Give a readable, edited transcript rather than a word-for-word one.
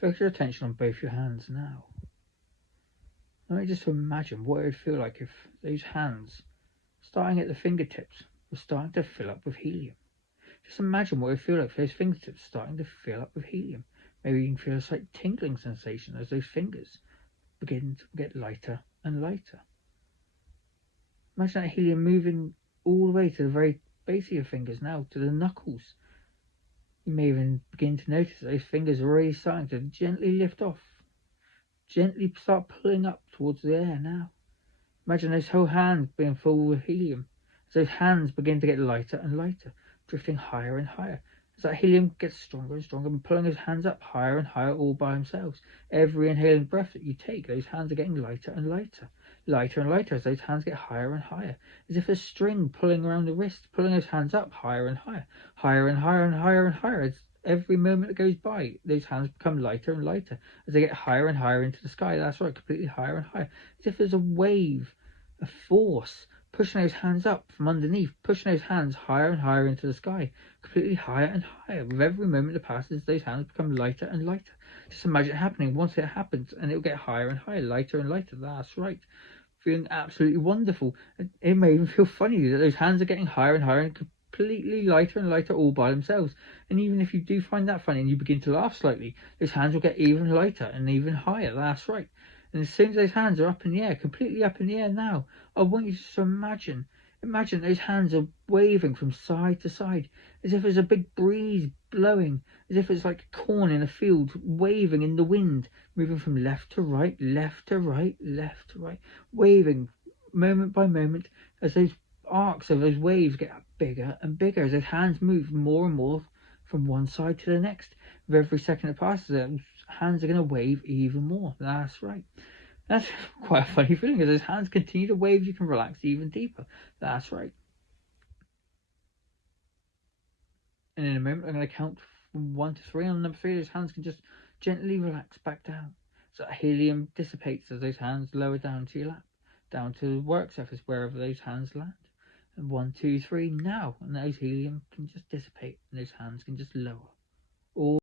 Focus your attention on both your hands now. I want you just to imagine what it would feel like if those hands, starting at the fingertips, were starting to fill up with helium. Just imagine what it would feel like if those fingertips starting to fill up with helium. Maybe you can feel a slight tingling sensation as those fingers begin to get lighter and lighter. Imagine that helium moving all the way to the very base of your fingers now, to the knuckles. You may even begin to notice that those fingers are already starting to gently lift off. Gently start pulling up towards the air now. Imagine those whole hands being full with helium. As those hands begin to get lighter and lighter, drifting higher and higher. As that helium gets stronger and stronger, and pulling those hands up higher and higher all by themselves. Every inhaling breath that you take, those hands are getting lighter and lighter. Lighter and lighter as those hands get higher and higher. As if a string pulling around the wrist, pulling those hands up higher and higher. Higher and higher and higher and higher. As every moment that goes by, those hands become lighter and lighter. As they get higher and higher into the sky. That's right, completely higher and higher. As if there's a wave, a force, pushing those hands up from underneath, pushing those hands higher and higher into the sky, completely higher and higher. With every moment that passes, those hands become lighter and lighter. Just imagine it happening once it happens, and it'll get higher and higher, lighter and lighter. That's right. Feeling absolutely wonderful. It may even feel funny that those hands are getting higher and higher and completely lighter and lighter all by themselves. And even if you do find that funny and you begin to laugh slightly, those hands will get even lighter and even higher. That's right. And as soon as those hands are up in the air, completely up in the air now, I want you to imagine those hands are waving from side to side, as if there's a big breeze blowing, as if it's like corn in a field waving in the wind, moving from left to right, left to right, left to right, waving moment by moment as those arcs of those waves get bigger and bigger, as those hands move more and more from one side to the next. With every second that passes, those hands are going to wave even more. That's right. That's quite a funny feeling. As those hands continue to wave, you can relax even deeper. That's right. And in a moment, I'm going to count from 1 to 3. On number 3, those hands can just gently relax back down. So that helium dissipates as those hands lower down to your lap, down to the work surface, wherever those hands land. And 1, 2, 3, now. And those helium can just dissipate, and those hands can just lower. All